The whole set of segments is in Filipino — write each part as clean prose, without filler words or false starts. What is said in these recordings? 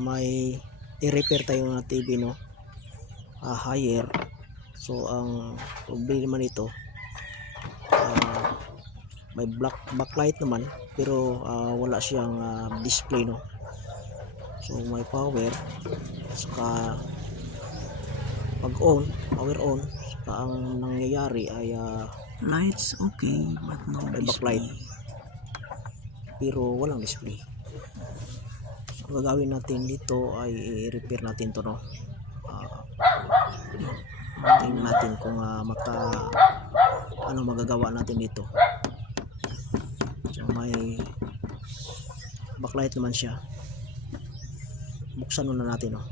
may i-repair tayo na TV, no, higher. So ang problema nito, may backlight naman, pero wala siyang display, no. So may power, saka pag on, power on, saka ang nangyayari ay Lights okay but no may display. backlight pero walang display. So ang gagawin natin dito ay i-repair natin to, no. Tingnan natin kung magagawa natin dito. So may backlight naman siya. Buksan muna natin, no.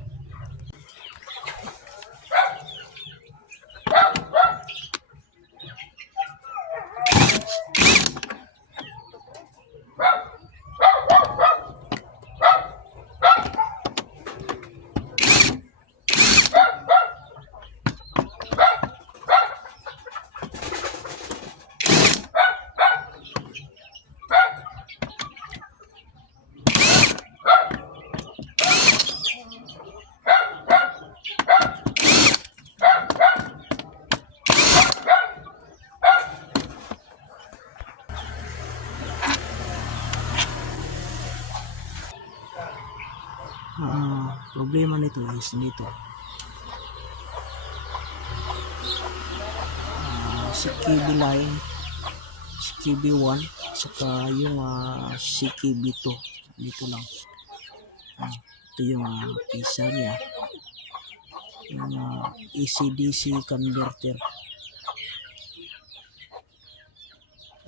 Problema nito is nito. CKB line, CKB 1, saka yung CKB 2. Dito lang. Ito yung pisa niya. Yung AC-DC converter.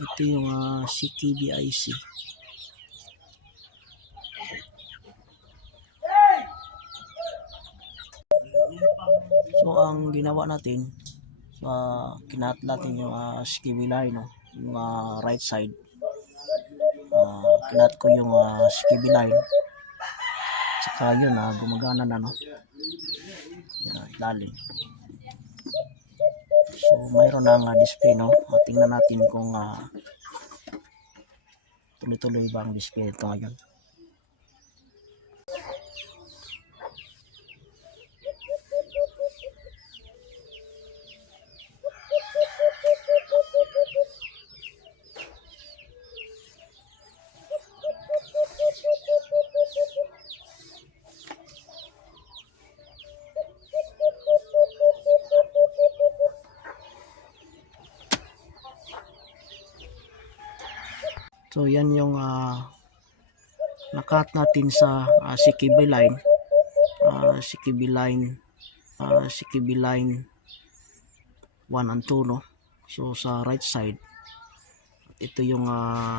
Ito yung CKB IC. So ang ginawa natin, kinat natin yung CKB line, no? Yung right side. Kinat ko yung CKB line. Saka yun, gumagana na, no? Yan, lalim. So mayroon na display, no? Tingnan natin kung tuloy-tuloy ba ang display ito ngayon. So yan yung nakat natin sa CKB line, CKB line 1 and 2, no. So sa right side, ito yung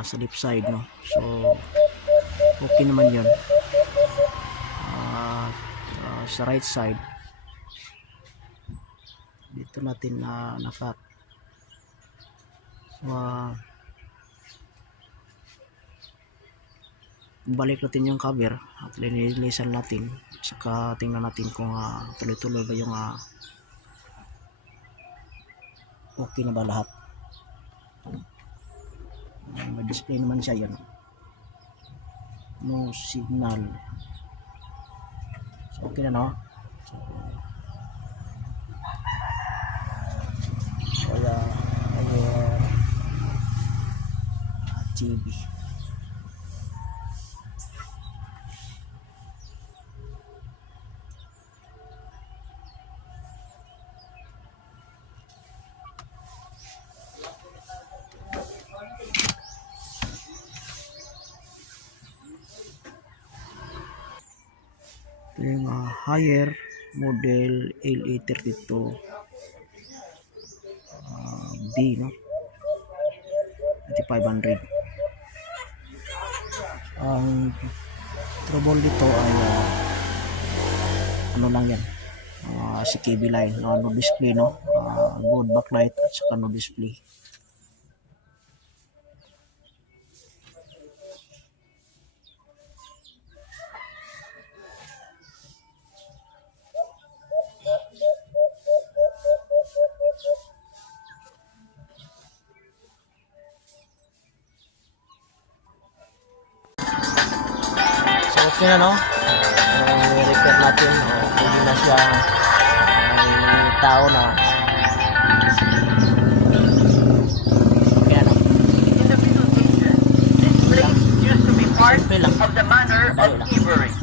sa left side, no. So okay naman yun. Sa right side dito natin nakat. So balik natin yung cover at linilisan natin, saka tingnan natin kung tuloy-tuloy ba yung okay na ba lahat. May display naman siya, yan, no signal. So okay na, no. So TV. Ito yung higher model LA32 B, no, 2500. Ang trouble dito ay ano lang yan, CKB line, no display, no, good backlight at saka no display. Okay na, no? i-repair natin o pwede na siya may tao na kaya na In the Middle Ages, this place used to be part simple lang of the manor of Dali lang. Ivory.